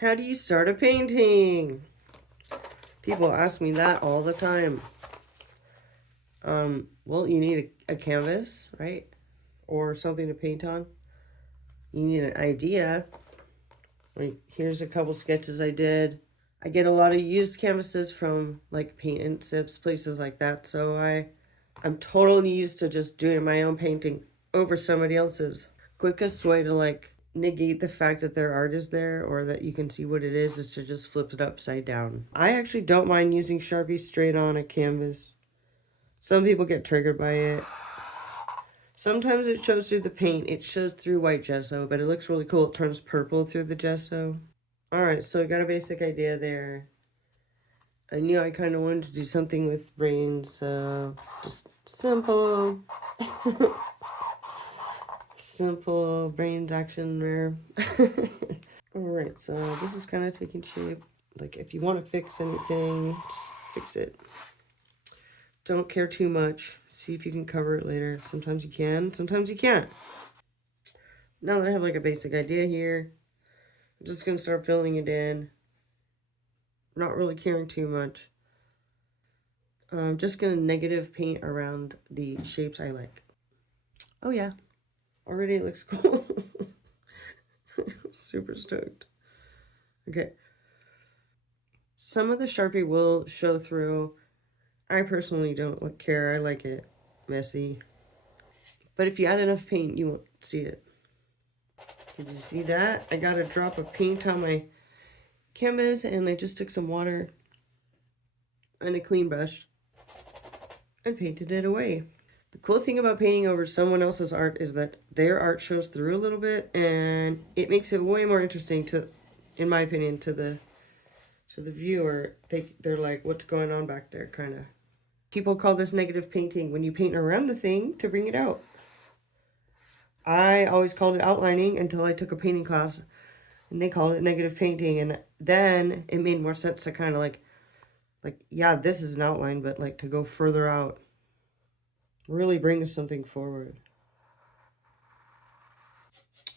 How do you start a painting? People ask me that all the time. Well, you need a canvas, right? Or something to paint on. You need an idea. Like, here's a couple sketches I did. I get a lot of used canvases from like Paint and Sips, places like that. So I'm totally used to just doing my own painting over somebody else's. Quickest way to like negate the fact that their art is there or that you can see what it is to just flip it upside down. I actually don't mind using Sharpie straight on a canvas. Some people get triggered by it. Sometimes it shows through the paint. It shows through white gesso, but it looks really cool. It turns purple through the gesso. Alright, so I got a basic idea there. I knew I kind of wanted to do something with brains, so just simple. Simple brains action there. Alright, so this is kind of taking shape. Like, if you want to fix anything, just fix it. Don't care too much. See if you can cover it later. Sometimes you can, sometimes you can't. Now that I have like a basic idea here, I'm just going to start filling it in. Not really caring too much. I'm just going to negative paint around the shapes I like. Oh yeah, already it looks cool. Super stoked. Okay. Some of the Sharpie will show through. I personally don't care. I like it messy. But if you add enough paint, you won't see it. Did you see that? I got a drop of paint on my canvas and I just took some water and a clean brush and painted it away. The cool thing about painting over someone else's art is that their art shows through a little bit and it makes it way more interesting to, in my opinion, to the viewer. They're like, what's going on back there, kind of. People call this negative painting when you paint around the thing to bring it out. I always called it outlining until I took a painting class and they called it negative painting, and then it made more sense to kind of like yeah, this is an outline, but like to go further out, really bring something forward.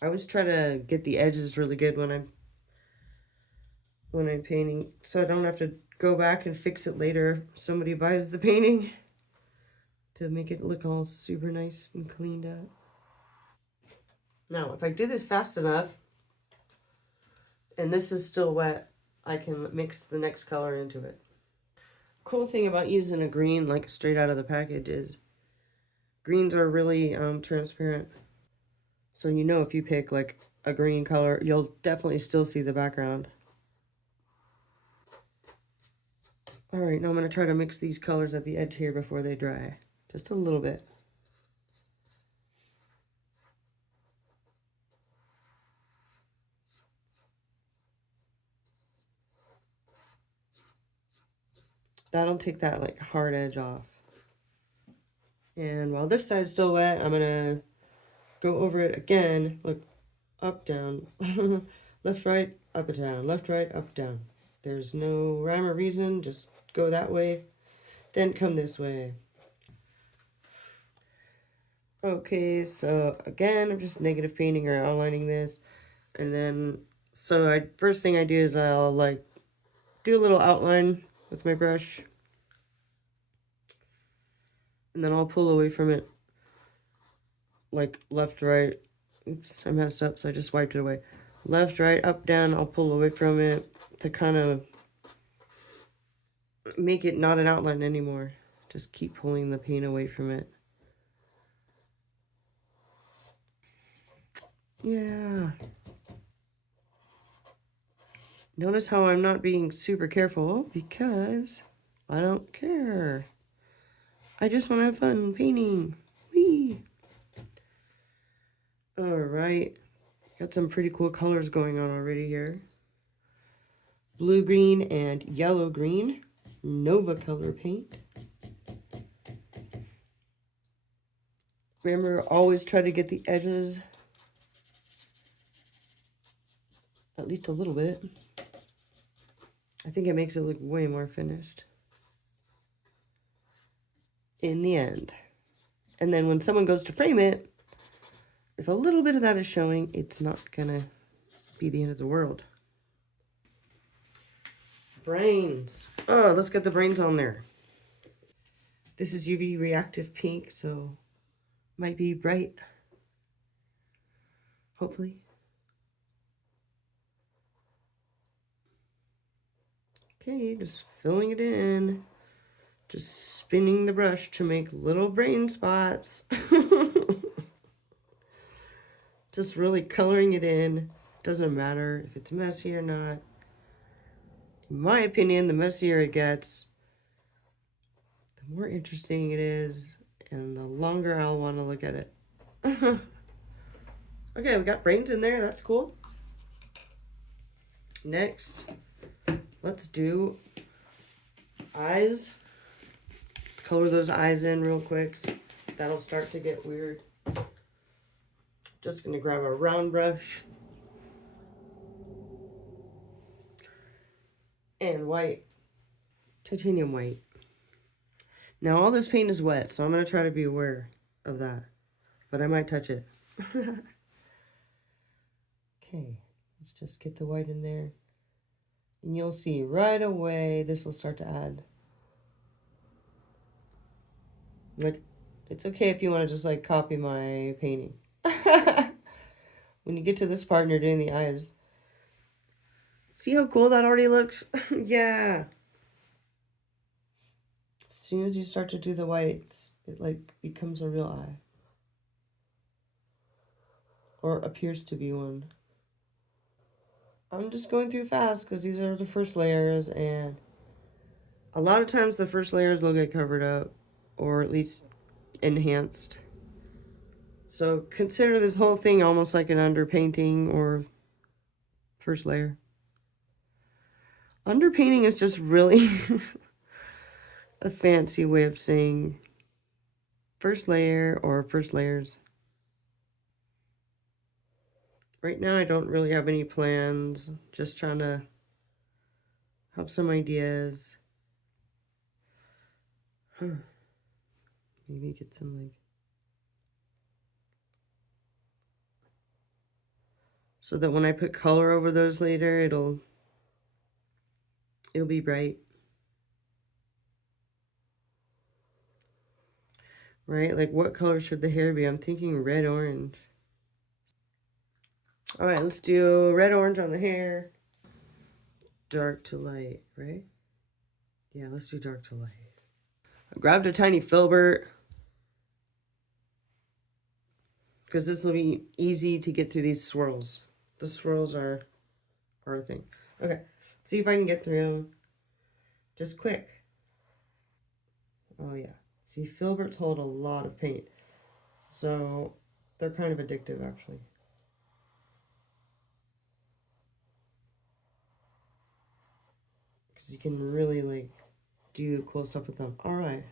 I always try to get the edges really good when I'm painting, so I don't have to go back and fix it later if somebody buys the painting, to make it look all super nice and cleaned up. Now, if I do this fast enough, and this is still wet, I can mix the next color into it. Cool thing about using a green like straight out of the package is greens are really transparent. So you know if you pick like a green color, you'll definitely still see the background. Alright, now I'm going to try to mix these colors at the edge here before they dry. Just a little bit. That'll take that like hard edge off. And while this side's still wet, I'm gonna go over it again. Look, up, down, left, right, up, and down, left, right, up, down. There's no rhyme or reason, just go that way, then come this way. Okay, so again, I'm just negative painting or outlining this. And then, so first thing I do is I'll like do a little outline with my brush. And then I'll pull away from it, like left, right. Oops, I messed up, so I just wiped it away. Left, right, up, down, I'll pull away from it to kind of make it not an outline anymore. Just keep pulling the paint away from it. Yeah. Notice how I'm not being super careful because I don't care. I just want to have fun painting. Whee! Alright. Got some pretty cool colors going on already here. Blue green and yellow green. Nova color paint. Remember, always try to get the edges at least a little bit. I think it makes it look way more finished in the end. And then when someone goes to frame it, if a little bit of that is showing, it's not gonna be the end of the world. Brains. Oh, let's get the brains on there. This is UV reactive pink, so might be bright. Hopefully. Okay, just filling it in. Just spinning the brush to make little brain spots. Just really coloring it in. Doesn't matter if it's messy or not. In my opinion, the messier it gets, the more interesting it is, and the longer I'll want to look at it. Okay, we got brains in there. That's cool. Next, let's do eyes. Color those eyes in real quick. That'll start to get weird. Just gonna grab a round brush and white, titanium white. Now all this paint is wet, so I'm gonna try to be aware of that, but I might touch it. Okay, let's just get the white in there. And you'll see right away this will start to add. Like, it's okay if you want to just like copy my painting. When you get to this part and you're doing the eyes. See how cool that already looks? Yeah. As soon as you start to do the whites, it like becomes a real eye. Or appears to be one. I'm just going through fast because these are the first layers, and a lot of times the first layers will get covered up or at least enhanced. So consider this whole thing almost like an underpainting or first layer. Underpainting is just really a fancy way of saying first layer or first layers. Right now I don't really have any plans, just trying to have some ideas. Maybe get some like, so that when I put color over those later, it'll be bright. Right? Like what color should the hair be? I'm thinking red orange. All right, let's do red orange on the hair. Dark to light, right? Yeah, let's do dark to light. I grabbed a tiny filbert because this will be easy to get through these swirls. The swirls are a thing. Okay, let's see if I can get through them just quick. Oh yeah, see, filberts hold a lot of paint, so they're kind of addictive actually. Because you can really like do cool stuff with them. All right,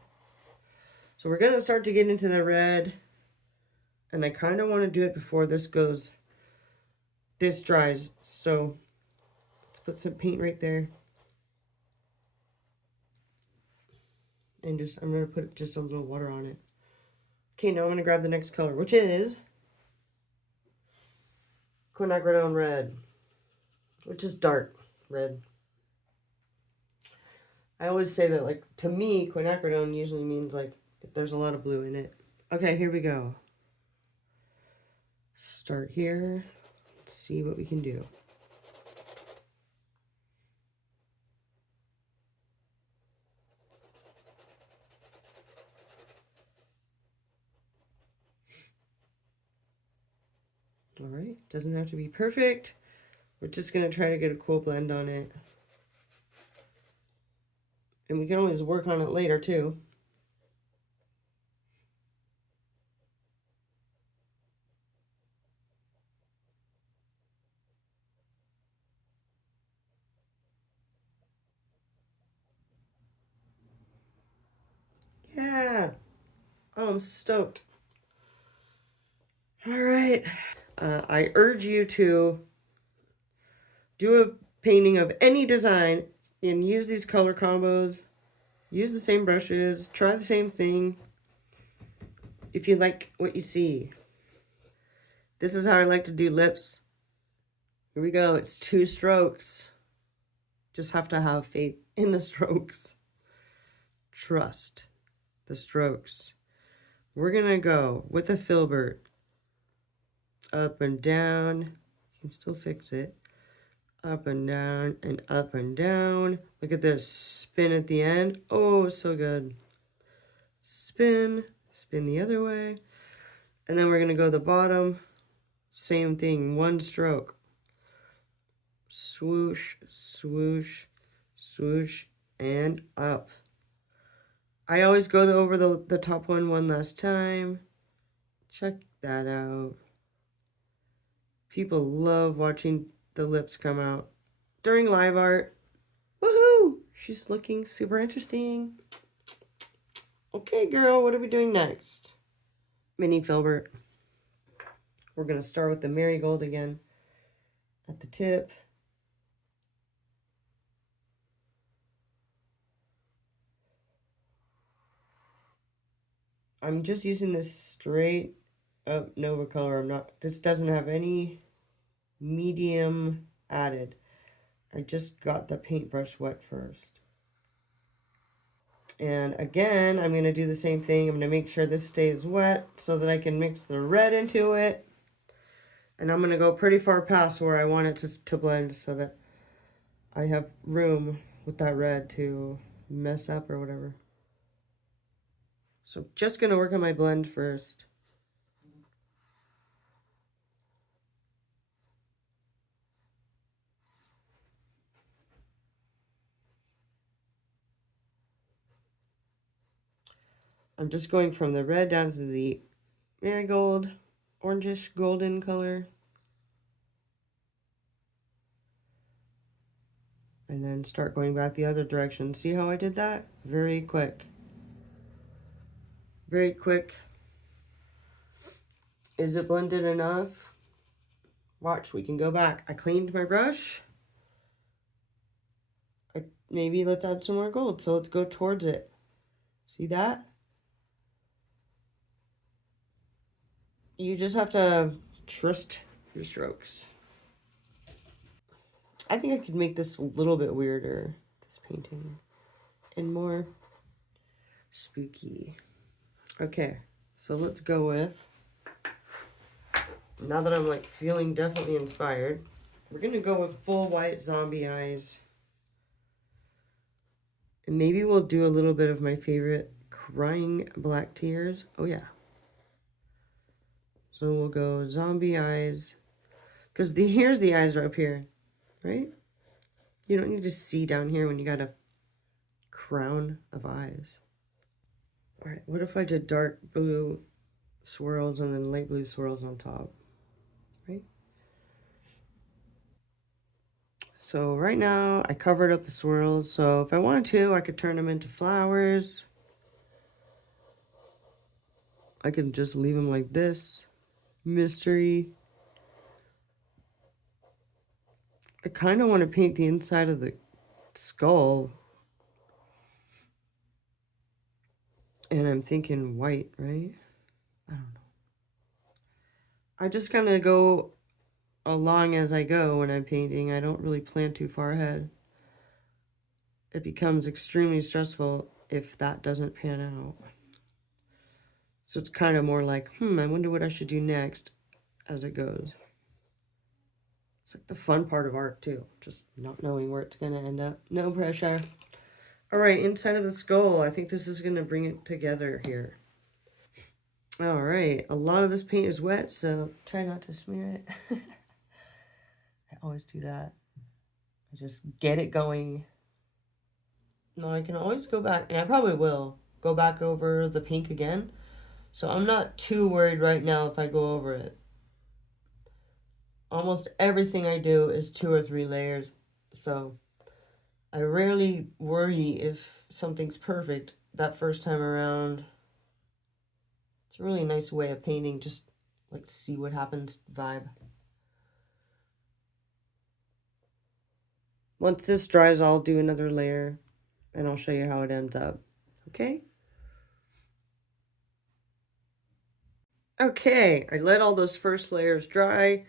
so we're gonna start to get into the red, and I kind of want to do it before this dries. So let's put some paint right there. And I'm going to put just a little water on it. Okay, now I'm going to grab the next color, which is quinacridone red, which is dark red. I always say that, like, to me, quinacridone usually means, like, if there's a lot of blue in it. Okay, here we go. Start here. Let's see what we can do. All right, doesn't have to be perfect. We're just going to try to get a cool blend on it. And we can always work on it later, too. Yeah. Oh, I'm stoked. All right. I urge you to do a painting of any design and use these color combos. Use the same brushes. Try the same thing if you like what you see. This is how I like to do lips. Here we go. It's 2 strokes. Just have to have faith in the strokes. Trust the strokes. We're gonna go with a filbert. Up and down. You can still fix it. Up and down and up and down. Look at this spin at the end. Oh, so good. Spin, spin the other way. And then we're gonna go the bottom. Same thing, one stroke. Swoosh, swoosh, swoosh, and up. I always go over the top one last time. Check that out. People love watching the lips come out during live art. Woohoo! She's looking super interesting. Okay, girl, what are we doing next? Mini filbert. We're going to start with the marigold again at the tip. I'm just using this straight up Nova color. This doesn't have any medium added. I just got the paintbrush wet first. And again, I'm going to do the same thing. I'm going to make sure this stays wet so that I can mix the red into it. And I'm going to go pretty far past where I want it to blend so that I have room with that red to mess up or whatever. So just going to work on my blend first. I'm just going from the red down to the marigold, orangish golden color. And then start going back the other direction. See how I did that? Very quick. Very quick. Is it blended enough? Watch, we can go back. I cleaned my brush. Maybe let's add some more gold. So let's go towards it. See that? You just have to trust your strokes. I think I could make this a little bit weirder, this painting, and more spooky. Okay, so let's go with, now that I'm like feeling definitely inspired, we're gonna go with full white zombie eyes. And maybe we'll do a little bit of my favorite crying black tears. Oh yeah. So we'll go zombie eyes, because here's the eyes right up here, right? You don't need to see down here when you got a crown of eyes. All right, what if I did dark blue swirls and then light blue swirls on top, right? So right now I covered up the swirls, so if I wanted to, I could turn them into flowers. I could just leave them like this. Mystery. I kind of want to paint the inside of the skull. And I'm thinking white, right? I don't know. I just kind of go along as I go when I'm painting. I don't really plan too far ahead. It becomes extremely stressful if that doesn't pan out. So it's kind of more like, I wonder what I should do next as it goes. It's like the fun part of art too, just not knowing where it's going to end up. No pressure. All right, inside of the skull, I think this is going to bring it together here. All right, a lot of this paint is wet, so try not to smear it. I always do that. I just get it going. No, I can always go back, and I probably will go back over the pink again. So I'm not too worried right now if I go over it. Almost everything I do is 2 or 3 layers, so I rarely worry if something's perfect that first time around. It's a really nice way of painting, just like to see what happens vibe. Once this dries, I'll do another layer and I'll show you how it ends up. Okay? Okay, I let all those first layers dry.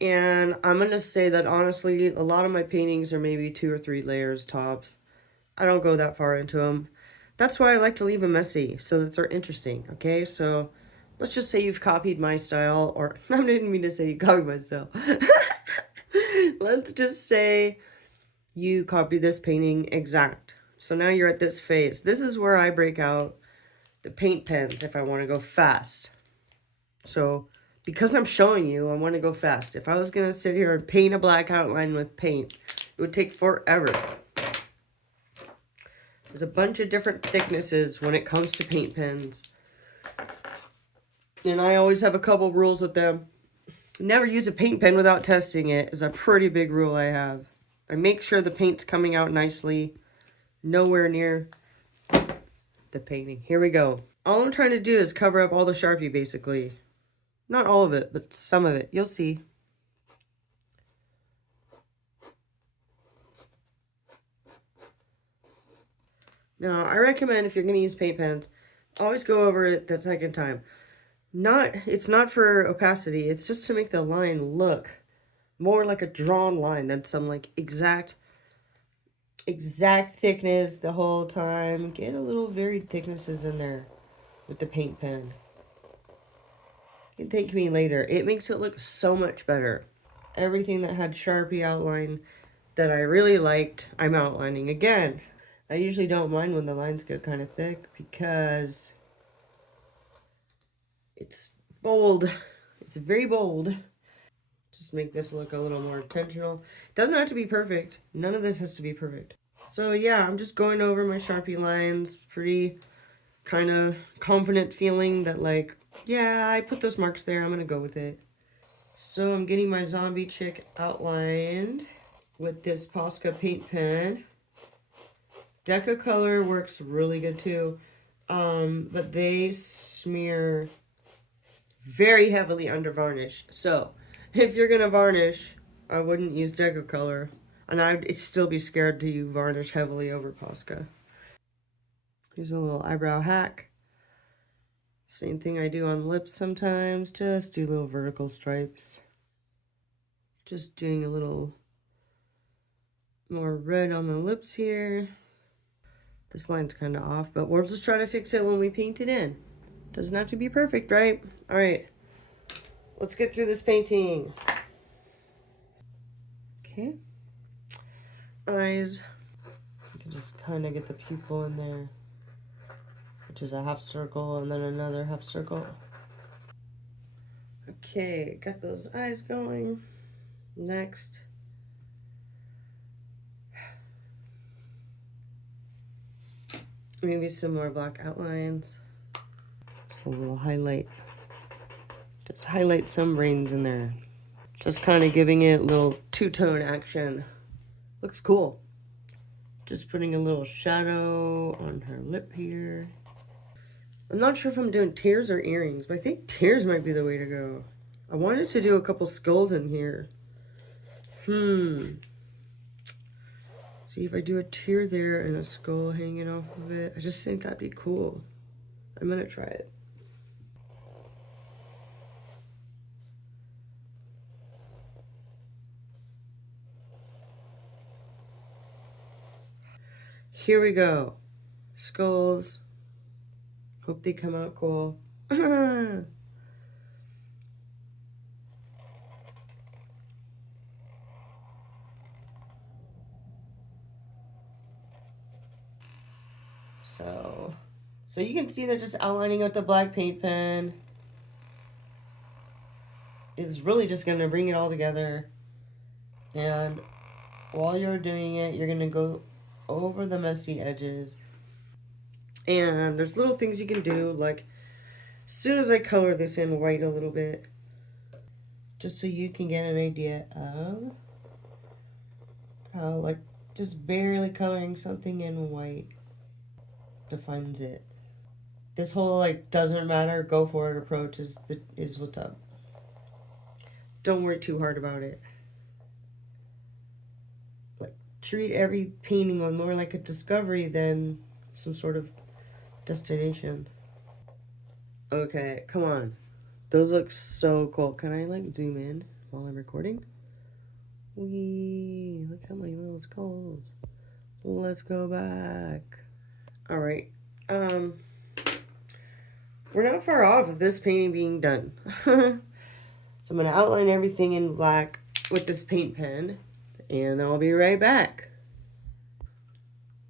And I'm going to say that honestly, a lot of my paintings are maybe 2 or 3 layers tops. I don't go that far into them. That's why I like to leave them messy, so that they're interesting, okay? So let's just say you've copied my style, or I didn't mean to say you copied my style. Let's just say you copy this painting exact. So now you're at this phase. This is where I break out the paint pens if I want to go fast. So because I'm showing you, I want to go fast. If I was going to sit here and paint a black outline with paint, it would take forever. There's a bunch of different thicknesses when it comes to paint pens. And I always have a couple rules with them. Never use a paint pen without testing it is a pretty big rule I have. I make sure the paint's coming out nicely. Nowhere near the painting. Here we go. All I'm trying to do is cover up all the Sharpie basically. Not all of it, but some of it. You'll see. Now, I recommend if you're going to use paint pens, always go over it the second time. It's not for opacity, it's just to make the line look more like a drawn line than some like exact thickness the whole time. Get a little varied thicknesses in there with the paint pen. You can thank me later. It makes it look so much better. Everything that had Sharpie outline that I really liked, I'm outlining again. I usually don't mind when the lines get kind of thick because it's bold. It's very bold. Just make this look a little more intentional. It doesn't have to be perfect. None of this has to be perfect. So yeah, I'm just going over my Sharpie lines. Pretty kind of confident feeling that like, yeah, I put those marks there. I'm going to go with it. So I'm getting my zombie chick outlined with this Posca paint pen. Deca color works really good too, but they smear very heavily under varnish. So if you're gonna varnish, I wouldn't use Deca color, and I'd still be scared to varnish heavily over Posca. Here's a little eyebrow hack. Same thing I do on lips sometimes, just do little vertical stripes. Just doing a little more red on the lips here. This line's kind of off, but we'll just try to fix it when we paint it in. Doesn't have to be perfect, right? All right, let's get through this painting. Okay. Eyes. You can just kind of get the pupil in there, which is a half circle and then another half circle. Okay, got those eyes going. Next. Maybe some more black outlines. So we'll just highlight some brains in there. Just kind of giving it a little two-tone action. Looks cool. Just putting a little shadow on her lip here. I'm not sure if I'm doing tears or earrings, but I think tears might be the way to go. I wanted to do a couple skulls in here. See if I do a tear there and a skull hanging off of it. I just think that'd be cool. I'm gonna try it. Here we go. Skulls. Hope they come out cool. So you can see that just outlining with the black paint pen is really just going to bring it all together. And while you're doing it, you're going to go over the messy edges. And there's little things you can do, like as soon as I color this in white a little bit, just so you can get an idea of how, like, just barely coloring something in white defines it. This whole like doesn't matter, go for it approach is what's up. Don't worry too hard about it. Like, treat every painting more like a discovery than some sort of destination. Okay, come on. Those look so cool. Can I like zoom in? while I'm recording. Wee, look at my little skulls. Let's go back. All right. We're not far off of this painting being done. So I'm going to outline everything in black with this paint pen, and I'll be right back.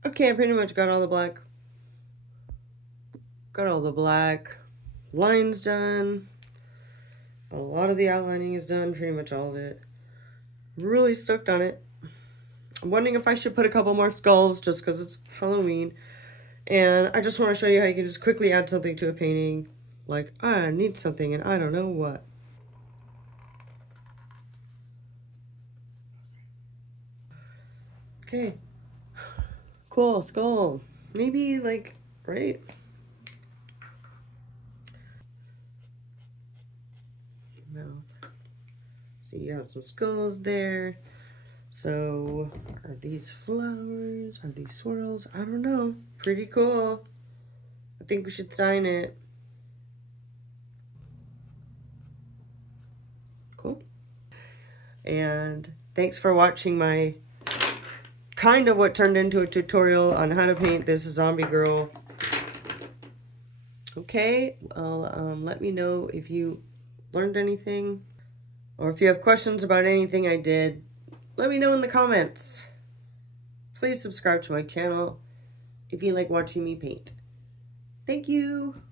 Okay, I pretty much got all the black lines done. A lot of the outlining is done, pretty much all of it. Really stoked on it. I'm wondering if I should put a couple more skulls just because it's Halloween. And I just want to show you how you can just quickly add something to a painting. Like, I need something and I don't know what. Okay. Cool, skull. Maybe like, right? Mouth. So you have some skulls there. So, are these flowers? Are these swirls? I don't know. Pretty cool. I think we should sign it. Cool. And thanks for watching my kind of what turned into a tutorial on how to paint this zombie girl. Okay, well, let me know if you learned anything, or if you have questions about anything I did. Let me know in the comments. Please subscribe to my channel if you like watching me paint. Thank you.